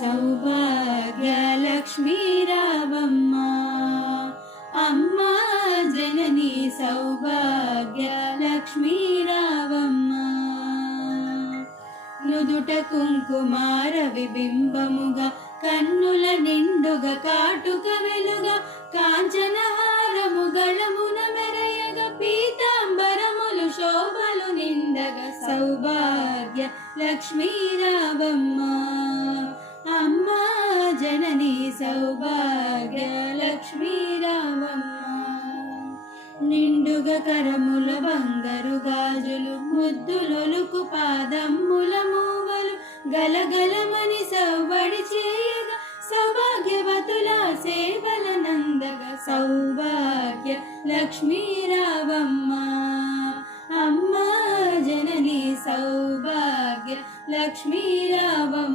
సౌభాగ్య లక్ష్మీ రావమ్మ అమ్మా జనని సౌభాగ్య లక్ష్మీ రావమ్మ. నుదుట కుంకుమార విబింబముగా కన్నుల నిండుగా కాటుక వెలుగా కాంచనహారము గళమున మెరయగా పీతాంబరములు శోభలు నిండగా సౌభాగ్య లక్ష్మీ రావమ్మ అమ్మా జనని సౌభాగ్య లక్ష్మీ రావమ్మ. నిండుగా కరముల బంగారు గాజులు ముద్దులొలుకు పాదమ్ముల మూవలు గలగలమని సవ్వడి చేయగా సౌభాగ్యవతుల సేవల నందగా సౌభాగ్య లక్ష్మీ రావమ్మ అమ్మా జనని సౌభాగ్య లక్ష్మీ రావమ్మ.